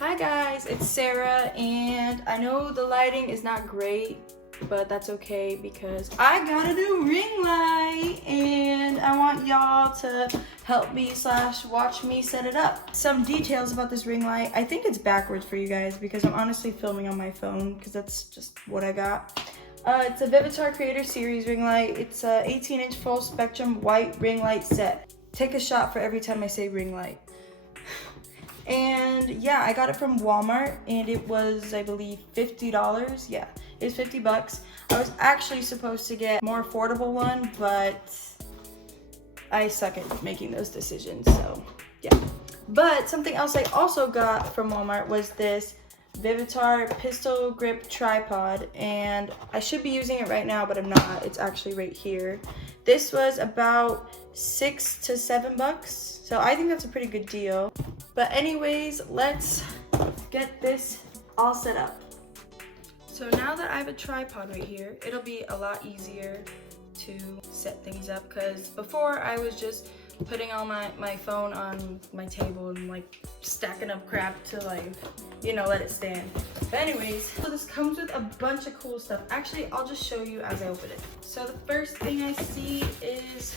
Hi guys, it's Sarah, and I know the lighting is not great, but that's okay because I got a new ring light and I want y'all to help me / watch me set it up. Some details about this ring light. I think it's backwards for you guys because I'm honestly filming on my phone because that's just what I got. It's a Vivitar Creator Series ring light. It's a 18-inch full spectrum white ring light set. Take a shot for every time I say ring light. And yeah, I got it from Walmart and it was, I believe, $50. Yeah, it was 50 bucks. I was actually supposed to get a more affordable one, but I suck at making those decisions, so yeah. But something else I also got from Walmart was this Vivitar pistol grip tripod, and I should be using it right now, but I'm not. It's actually right here. This was about $6 to $7 bucks, so I think that's a pretty good deal. But anyways, let's get this all set up. So now that I have a tripod right here, it'll be a lot easier to set things up, because before I was just putting all my phone on my table and like stacking up crap to like, you know, let it stand. But anyways, so this comes with a bunch of cool stuff. Actually, I'll just show you as I open it. So the first thing I see is,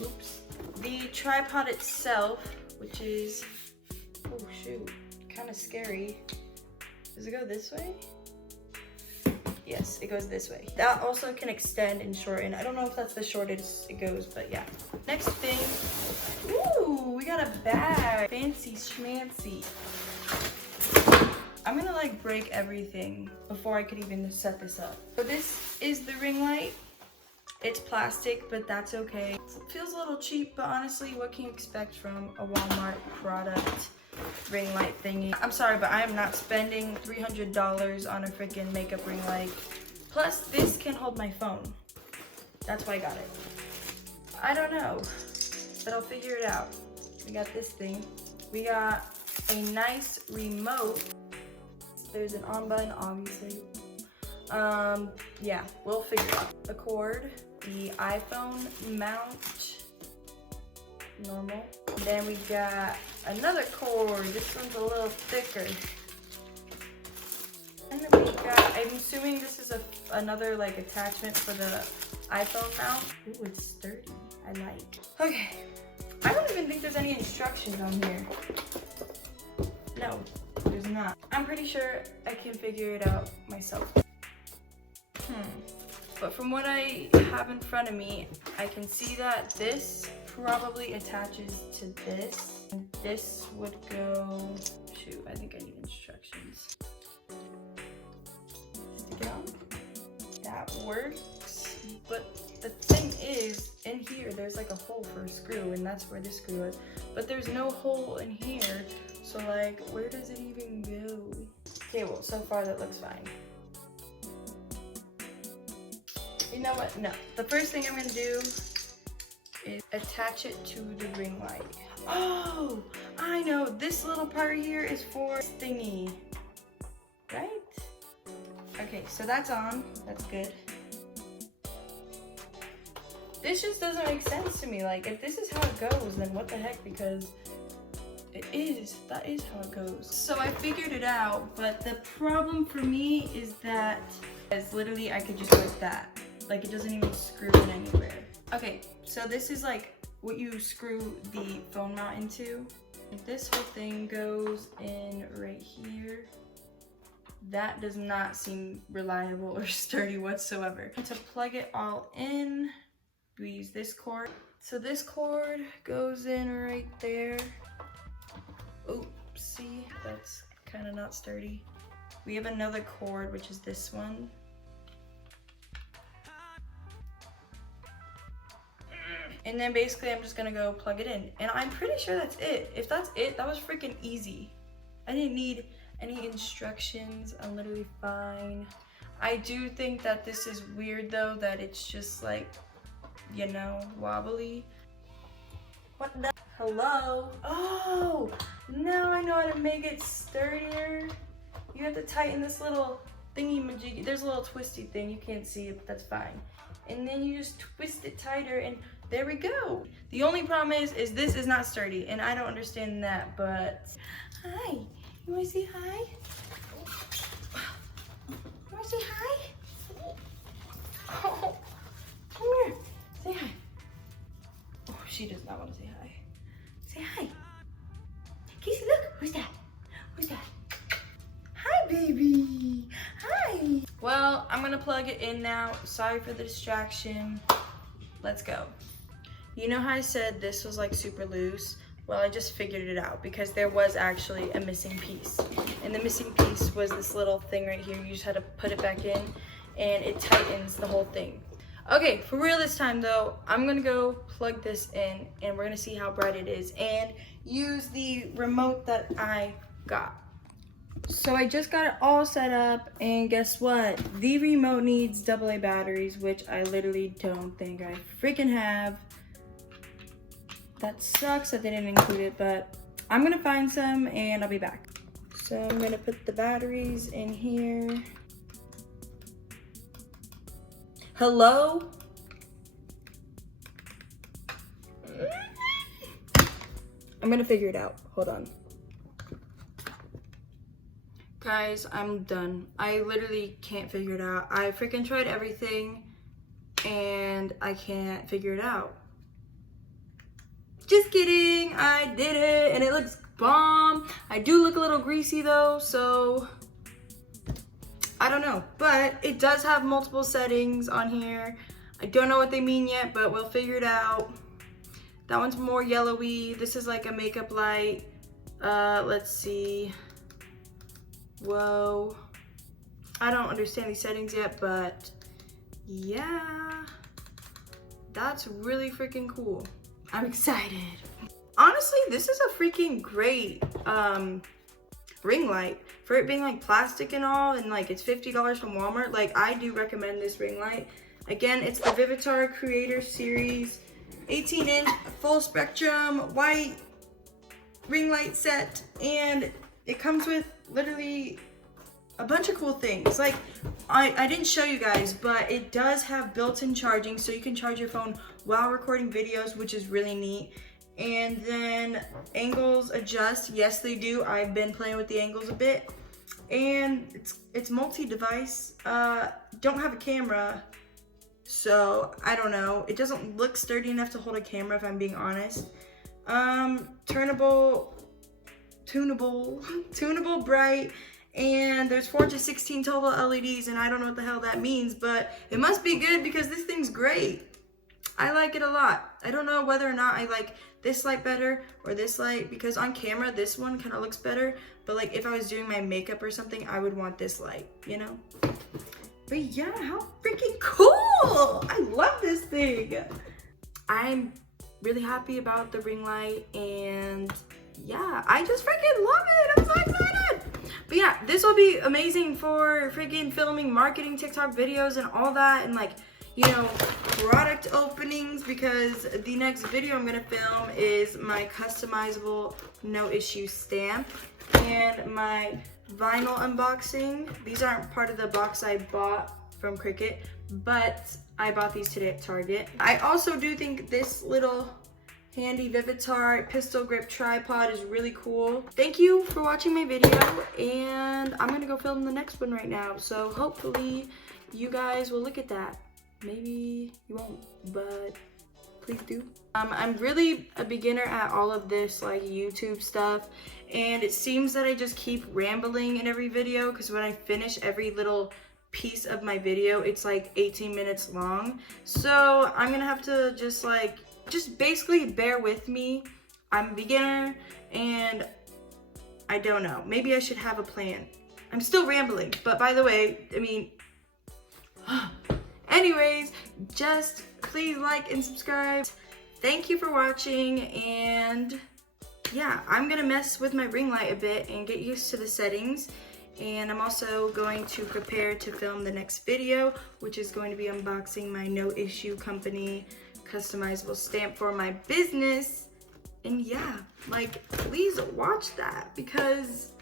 oops, the tripod itself, which is, oh shoot, kind of scary. Does it go this way? Yes, it goes this way. That also can extend and shorten. I don't know if that's the shortest it goes, but yeah. Next thing, ooh, we got a bag. Fancy schmancy. I'm gonna like break everything before I could even set this up. So this is the ring light. It's plastic, but that's okay. It feels a little cheap, but honestly, what can you expect from a Walmart product ring light thingy? I'm sorry, but I am not spending $300 on a freaking makeup ring light. Plus, this can hold my phone. That's why I got it. I don't know, but I'll figure it out. We got this thing. We got a nice remote. There's an on button, obviously. Yeah, we'll figure it out. The cord, the iPhone mount, normal. Then we got another cord. This one's a little thicker. And then we got, I'm assuming this is another like attachment for the iPhone mount. Ooh, it's sturdy. I like. Okay, I don't even think there's any instructions on here. No, there's not. I'm pretty sure I can figure it out myself. But from what I have in front of me, I can see that this probably attaches to this. And this would go, shoot, I think I need instructions. Stick it on. That works. But the thing is, in here, there's like a hole for a screw, and that's where this screw is. But there's no hole in here, so like, where does it even go? Okay, well, so far that looks fine. You know what? No. The first thing I'm gonna do is attach it to the ring light. Oh, I know. This little part here is for this thingy, right? Okay, so that's on. That's good. This just doesn't make sense to me. Like, if this is how it goes, then what the heck? Because it is. That is how it goes. So I figured it out, but the problem for me is that literally I could just go like that. Like, it doesn't even screw in anywhere. Okay, so this is like what you screw the phone mount into. This whole thing goes in right here. That does not seem reliable or sturdy whatsoever. To plug it all in, we use this cord. So this cord goes in right there. Oops, see, that's kind of not sturdy. We have another cord, which is this one. And then basically I'm just gonna go plug it in. And I'm pretty sure that's it. If that's it, that was freaking easy. I didn't need any instructions. I'm literally fine. I do think that this is weird though, that it's just like, you know, wobbly. What the? Hello? Oh, now I know how to make it sturdier. You have to tighten this little thingy-majiggy. There's a little twisty thing. You can't see it, but that's fine. And then you just twist it tighter and there we go. The only problem is this is not sturdy, and I don't understand that, but hi, wanna say hi? Wanna say hi? Oh, come here. Say hi. Oh, she does not want to say hi. Say hi. Casey, look. Who's that? Who's that? Hi, baby. Hi. Well, I'm gonna plug it in now. Sorry for the distraction. Let's go. You know how I said this was like super loose? Well, I just figured it out because there was actually a missing piece. And the missing piece was this little thing right here. You just had to put it back in and it tightens the whole thing. Okay, for real this time though, I'm gonna go plug this in and we're gonna see how bright it is and use the remote that I got. So I just got it all set up and guess what? The remote needs AA batteries, which I literally don't think I freaking have. That sucks that they didn't include it, but I'm gonna find some and I'll be back. So I'm gonna put the batteries in here. Hello? I'm gonna figure it out. Hold on. Guys, I'm done. I literally can't figure it out. I freaking tried everything and I can't figure it out. Just kidding, I did it and it looks bomb. I do look a little greasy though, so I don't know, but it does have multiple settings on here. I don't know what they mean yet, but we'll figure it out. That one's more yellowy. This is like a makeup light. Let's see. Whoa. I don't understand these settings yet, but yeah. That's really freaking cool. I'm excited. Honestly, this is a freaking great ring light. For it being like plastic and all, and like it's $50 from Walmart, like I do recommend this ring light. Again, it's the Vivitar Creator Series 18-inch full spectrum white ring light set, and it comes with literally a bunch of cool things. Like I didn't show you guys, but it does have built-in charging, so you can charge your phone while recording videos, which is really neat. And then angles adjust. Yes, they do. I've been playing with the angles a bit. And it's multi-device. Don't have a camera, so I don't know. It doesn't look sturdy enough to hold a camera, if I'm being honest. Tunable bright. And there's 4 to 16 total LEDs, and I don't know what the hell that means, but it must be good because this thing's great. I like it a lot. I don't know whether or not I like this light better or this light, because on camera this one kind of looks better, but like if I was doing my makeup or something, I would want this light, you know? But yeah, how freaking cool! I love this thing. I'm really happy about the ring light, and yeah, I just freaking love it. I'm so excited. But yeah, this will be amazing for freaking filming marketing TikTok videos and all that, and like, you know, product openings, because the next video I'm gonna film is my customizable no issue stamp and my vinyl unboxing. These aren't part of the box I bought from Cricut, but I bought these today at Target. I also do think this little handy Vivitar pistol grip tripod is really cool. Thank you for watching my video, and I'm gonna go film the next one right now, so hopefully you guys will look at that. Maybe you won't, but please do. I'm really a beginner at all of this like YouTube stuff, and it seems that I just keep rambling in every video, because when I finish every little piece of my video, it's like 18 minutes long. So I'm gonna have to just basically bear with me. I'm a beginner and I don't know. Maybe I should have a plan. I'm still rambling, but by the way, I mean, anyways, just please like and subscribe. Thank you for watching, and yeah, I'm gonna mess with my ring light a bit and get used to the settings. And I'm also going to prepare to film the next video, which is going to be unboxing my No Issue Company customizable stamp for my business. And yeah, like, please watch that, because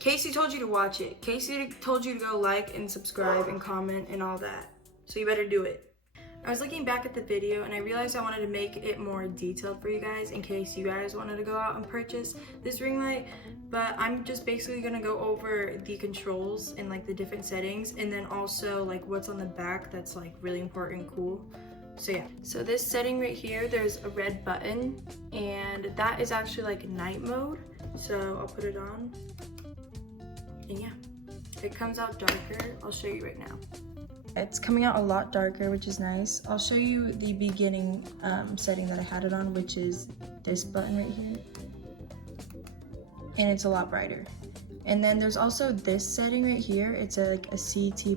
Casey told you to watch it. Casey told you to go like and subscribe and comment and all that. So you better do it. I was looking back at the video and I realized I wanted to make it more detailed for you guys in case you guys wanted to go out and purchase this ring light. But I'm just basically gonna go over the controls and like the different settings, and then also like what's on the back that's like really important and cool. So yeah, so this setting right here, there's a red button, and that is actually like night mode. So I'll put it on, and yeah, it comes out darker. I'll show you right now. It's coming out a lot darker, which is nice. I'll show you the beginning setting that I had it on, which is this button right here. And it's a lot brighter. And then there's also this setting right here. It's like a CT+,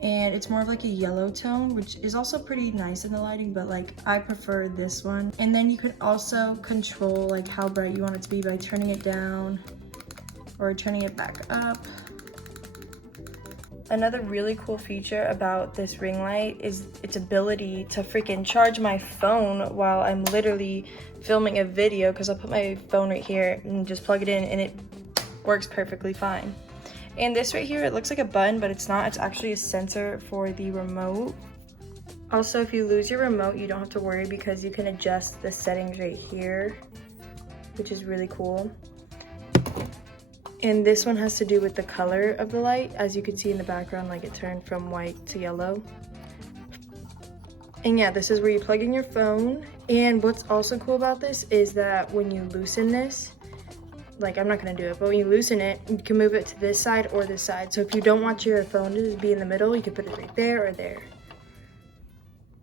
and it's more of like a yellow tone, which is also pretty nice in the lighting, but like I prefer this one. And then you can also control like how bright you want it to be by turning it down or turning it back up. Another really cool feature about this ring light is its ability to freaking charge my phone while I'm literally filming a video, because I'll put my phone right here and just plug it in and it works perfectly fine. And this right here, it looks like a button, but it's not. It's actually a sensor for the remote. Also, if you lose your remote, you don't have to worry because you can adjust the settings right here, which is really cool. And this one has to do with the color of the light. As you can see in the background, like it turned from white to yellow. And yeah, this is where you plug in your phone. And what's also cool about this is that when you loosen this, like I'm not gonna do it, but when you loosen it, you can move it to this side or this side. So if you don't want your phone to be in the middle, you can put it right there or there.